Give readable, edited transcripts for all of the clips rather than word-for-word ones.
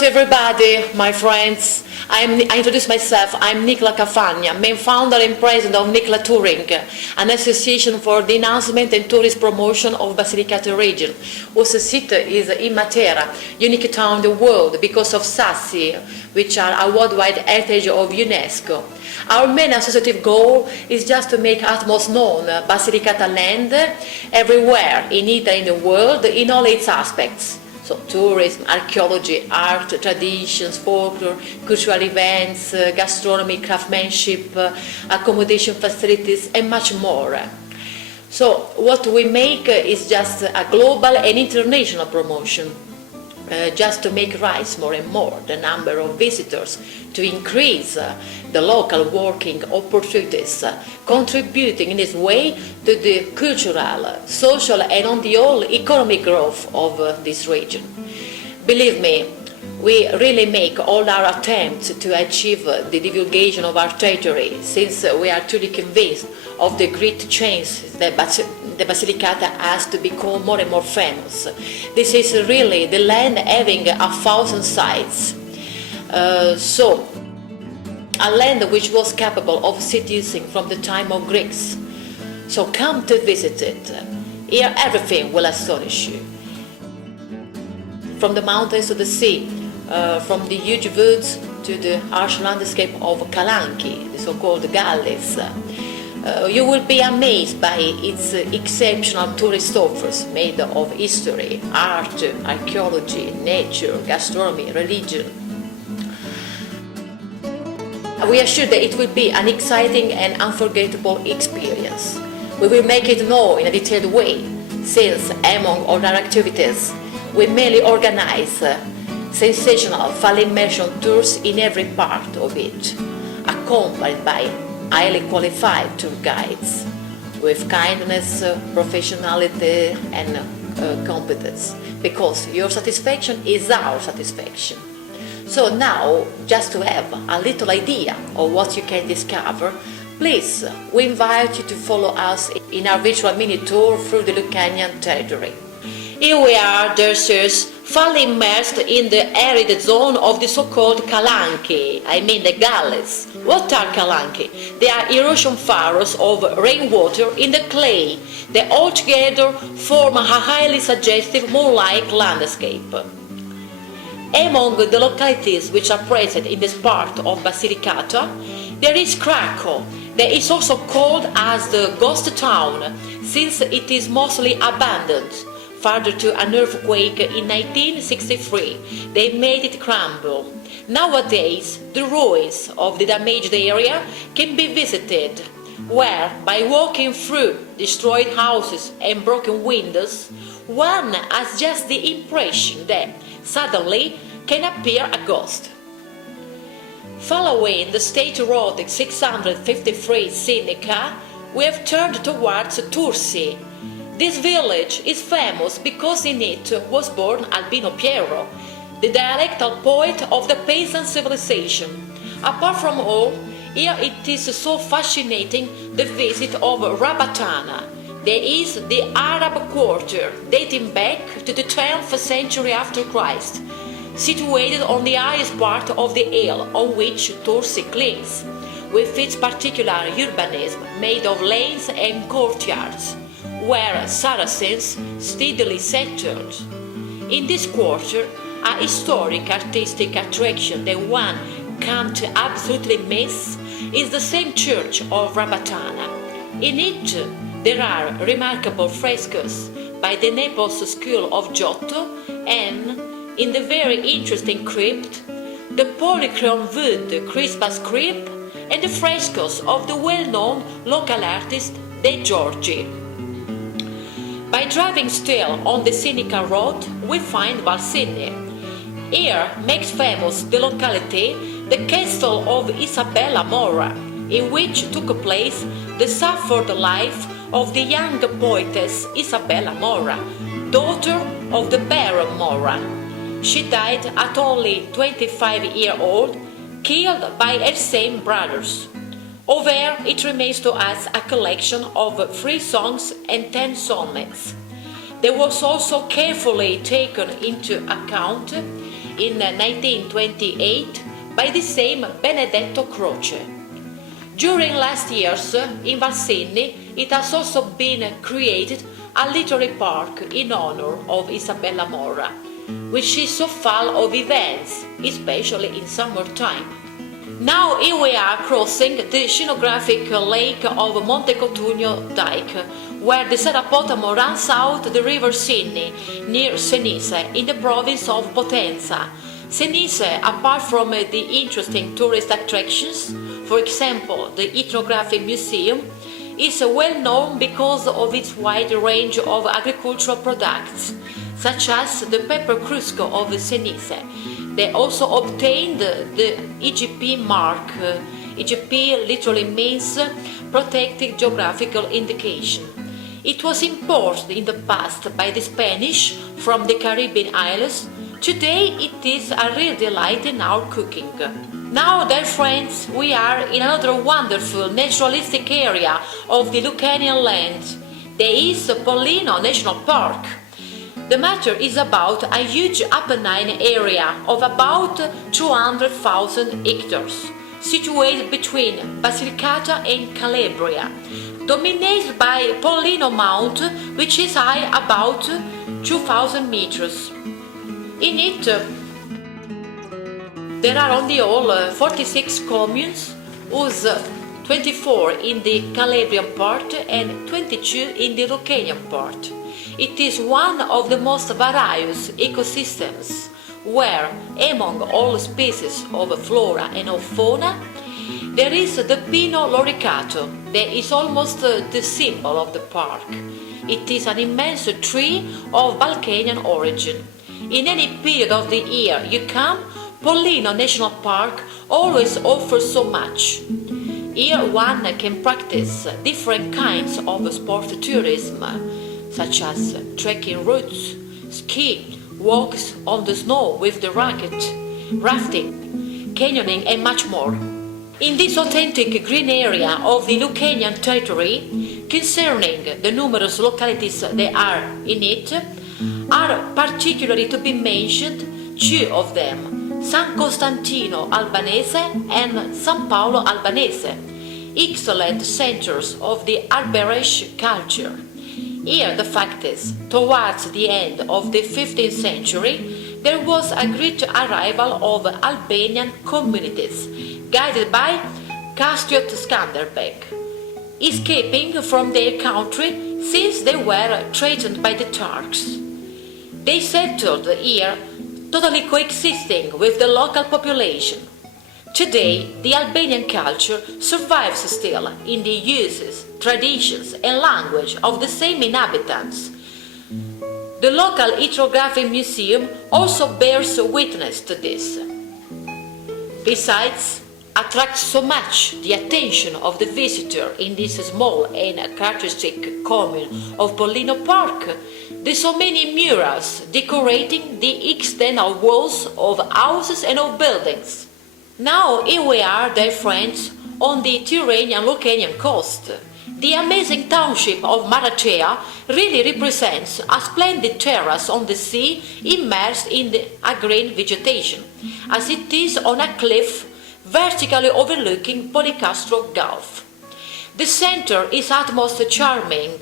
to everybody, my friends. I introduce myself. I'm NiclaTouring, main founder and president of NiclaTouring, an association for the enhancement and tourist promotion of Basilicata region, whose seat is in Matera, unique town in the world because of Sassi, which are a worldwide heritage of UNESCO. Our main associative goal is just to make utmost known Basilicata land everywhere in Italy and the world in all its aspects. So tourism, archaeology, art, traditions, folklore, cultural events, gastronomy, craftsmanship, accommodation facilities, and much more. So what we make is just a global and international promotion, just to make rise more and more the number of visitors, to increase the local working opportunities, contributing in this way to the cultural, social and on the whole economic growth of this region. Believe me, we really make all our attempts to achieve the divulgation of our territory, since we are truly convinced of the great change that the Basilicata has to become more and more famous. This is really the land having 1,000 sites. So, a land which was capable of seducing from the time of Greeks. So come to visit it. Here everything will astonish you. From the mountains to the sea, from the huge woods to the harsh landscape of Calanchi, the so-called galleys. You will be amazed by its exceptional tourist offers made of history, art, archaeology, nature, gastronomy, religion. We are sure that it will be an exciting and unforgettable experience. We will make it known in a detailed way, since among all our activities, we mainly organize sensational full immersion tours in every part of it, accompanied by highly qualified tour guides with kindness, professionality and competence, because your satisfaction is our satisfaction. So now, just to have a little idea of what you can discover, please, we invite you to follow us in our virtual mini tour through the Lucanian territory. Here we are, dear sirs, fully immersed in the arid zone of the so-called Calanchi, I mean the galleys. What are Calanchi? They are erosion furrows of rainwater in the clay. They all together form a highly suggestive moon-like landscape. Among the localities which are present in this part of Basilicata, there is Krakow, that is also called as the ghost town, since it is mostly abandoned. Further to an earthquake in 1963, they made it crumble. Nowadays, the ruins of the damaged area can be visited, where, by walking through destroyed houses and broken windows, one has just the impression that suddenly can appear a ghost. Following the State Road 653 Sinica, we have turned towards Tursi. This village is famous because in it was born Albino Piero, the dialectal poet of the peasant civilization. Apart from all, here it is so fascinating the visit of Rabatana. There is the Arab quarter dating back to the 10th century after Christ, situated on the highest part of the hill on which Tursi clings, with its particular urbanism made of lanes and courtyards, where Saracens steadily settled. In this quarter, a historic artistic attraction that one can't absolutely miss is the same church of Rabatana. In it, there are remarkable frescoes by the Naples school of Giotto, and in the very interesting crypt, the polychrome wood Christmas crypt and the frescoes of the well-known local artist De Giorgi. By driving still on the Sinica road, we find Valsini. Here makes famous the locality the castle of Isabella Mora, in which took place the suffered life of the young poetess Isabella Mora, daughter of the Baron Mora. She died at only 25 years old, killed by her same brothers. Over it remains to us a collection of 3 songs and 10 sonnets. There was also carefully taken into account in 1928 by the same Benedetto Croce. During last years in Valsenni it has also been created a literary park in honor of Isabella Morra, which is so full of events, especially in summertime. Now here we are crossing the scenographic lake of Monte Cotugno Dike, where the Serapotamo runs out the river Sinni near Senise in the province of Potenza. Senise, apart from the interesting tourist attractions, for example the Ethnographic Museum, is well known because of its wide range of agricultural products, such as the pepper crusco of Senise. They also obtained the IGP mark. IGP literally means Protected Geographical Indication. It was imported in the past by the Spanish from the Caribbean islands. Today it is a real delight in our cooking. Now, dear friends, we are in another wonderful naturalistic area of the Lucanian land. There is Pollino National Park. The matter is about a huge Apennine area of about 200,000 hectares, situated between Basilicata and Calabria, dominated by Pollino Mount, which is high about 2,000 meters. In it, there are on the whole 46 communes, whose 24 in the Calabrian part and 22 in the Lucanian part. It is one of the most various ecosystems where, among all species of flora and of fauna, there is the Pino loricato that is almost the symbol of the park. It is an immense tree of Balkanian origin. In any period of the year you come, Pollino National Park always offers so much. Here one can practice different kinds of sport tourism, such as trekking routes, ski, walks on the snow with the racket, rafting, canyoning and much more. In this authentic green area of the Lucanian territory, concerning the numerous localities that are in it, are particularly to be mentioned two of them, San Costantino Albanese and San Paolo Albanese, excellent centers of the Alberesque culture. Here the fact is, towards the end of the 15th century, there was a great arrival of Albanian communities, guided by Castriot Skanderbeg, escaping from their country since they were threatened by the Turks. They settled here, totally coexisting with the local population. Today, the Albanian culture survives still in the uses, traditions and language of the same inhabitants. The local ethnographic museum also bears witness to this. Besides, attracts so much the attention of the visitor in this small and characteristic commune of Pollino Park, the so many murals decorating the external walls of houses and of buildings. Now here we are, dear friends, on the Tyrrhenian Lucanian coast. The amazing township of Matera really represents a splendid terrace on the sea immersed in a green vegetation, as it is on a cliff vertically overlooking Policastro Gulf. The center is utmost charming,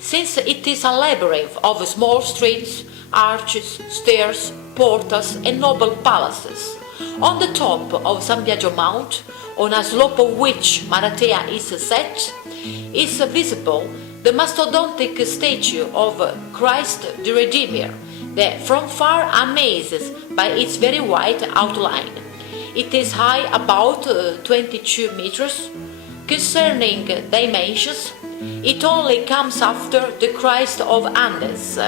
since it is a labyrinth of small streets, arches, stairs, portals and noble palaces. On the top of San Biagio Mount, on a slope of which Maratea is set, is visible the mastodontic statue of Christ the Redeemer, that from far amazes by its very white outline. It is high about 22 meters. Concerning dimensions, it only comes after the Christ of Andes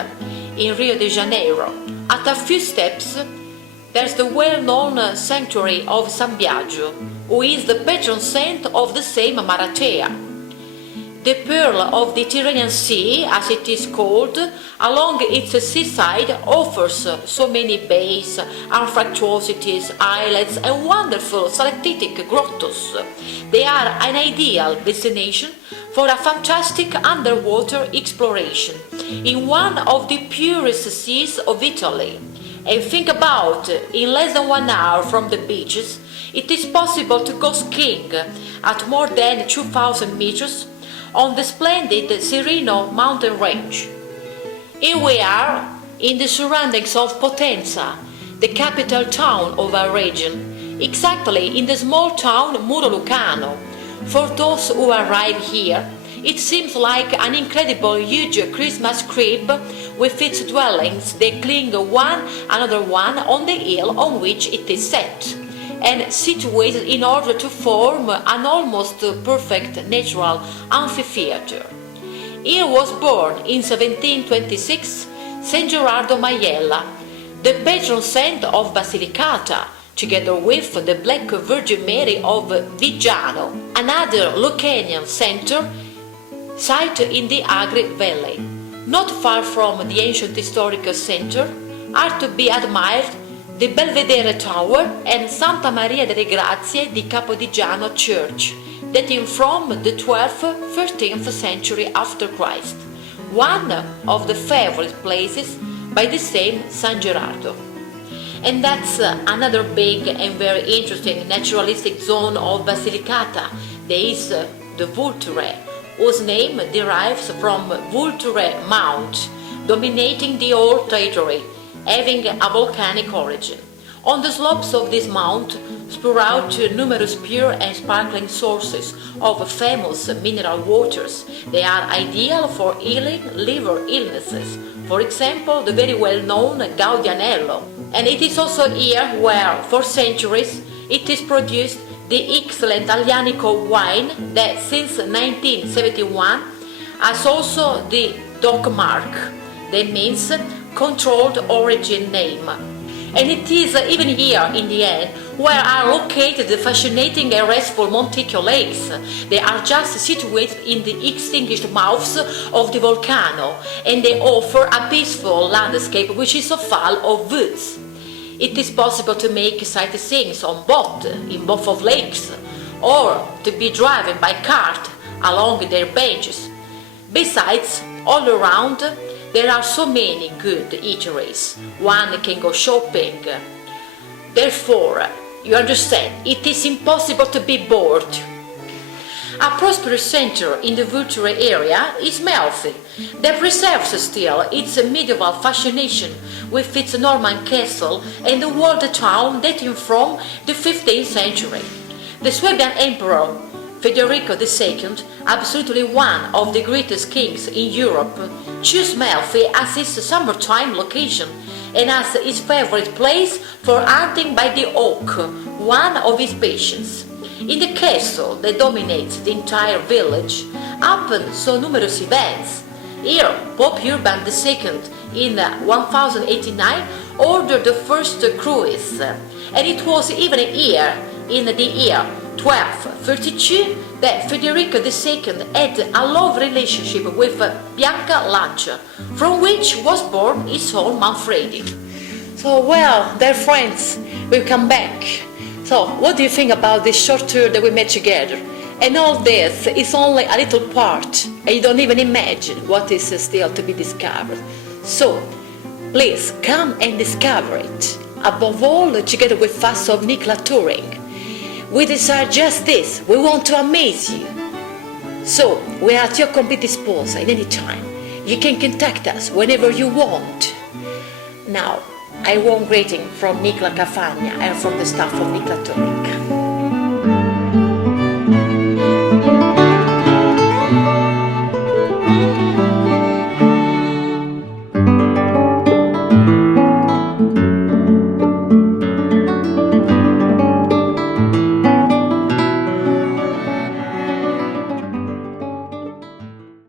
in Rio de Janeiro. At a few steps, there's the well-known sanctuary of San Biagio, who is the patron saint of the same Maratea. The pearl of the Tyrrhenian Sea, as it is called, along its seaside offers so many bays, anfractuosities, islets and wonderful stalactitic grottos. They are an ideal destination for a fantastic underwater exploration in one of the purest seas of Italy, And think about, in less than 1 hour from the beaches, it is possible to go skiing at more than 2,000 meters on the splendid Cirino mountain range. Here we are in the surroundings of Potenza, the capital town of our region, exactly in the small town Muro Lucano. For those who arrive here, it seems like an incredible huge Christmas crib with its dwellings that cling one another one on the hill on which it is set, and situated in order to form an almost perfect natural amphitheatre. Here was born in 1726 Saint Gerardo Maiella, the patron saint of Basilicata, together with the Black Virgin Mary of Viggiano, another Lucanian center site in the Agri Valley. Not far from the ancient historical center are to be admired the Belvedere Tower and Santa Maria delle Grazie di Capodigiano Church, dating from the 12th-13th century after Christ, one of the favorite places by the same San Gerardo. And that's another big and very interesting naturalistic zone of Basilicata. There is the Vulture, whose name derives from Vulture Mount, dominating the whole territory, having a volcanic origin. On the slopes of this mount sprout numerous pure and sparkling sources of famous mineral waters. They are ideal for healing liver illnesses, for example the very well-known Gaudianello. And it is also here where, for centuries, it is produced the excellent Aglianico wine that since 1971 has also the DOC mark, that means controlled origin name. And it is even here in the end where are located the fascinating and restful Montecchio lakes. They are just situated in the extinguished mouths of the volcano, and they offer a peaceful landscape which is so full of woods. It is possible to make sightseeing on boat in both of lakes, or to be driven by cart along their benches. Besides, all around there are so many good eateries. One can go shopping. Therefore, you understand, it is impossible to be bored. A prosperous center in the Vulture area is Melfi, that preserves still its medieval fascination with its Norman castle and the walled town dating from the 15th century. The Swabian Emperor Federico II, absolutely one of the greatest kings in Europe, chose Melfi as his summertime location and as his favorite place for hunting by the oak, one of his passions. In the castle that dominates the entire village happen so numerous events. Here, Pope Urban II in 1089 ordered the first cruise, and it was even here, in the year 1232, that Federico II had a love relationship with Bianca Lancia, from which was born his son Manfredi. So, well, dear friends, we've come back. So, what do you think about this short tour that we made together? And all this is only a little part, and you don't even imagine what is still to be discovered. So, please come and discover it. Above all, together with us of NiclaTouring. We desire just this. We want to amaze you. So, we are at your complete disposal at any time. You can contact us whenever you want. Now, a warm greeting from Nicla Cafagna and from the staff of NiclaTouring.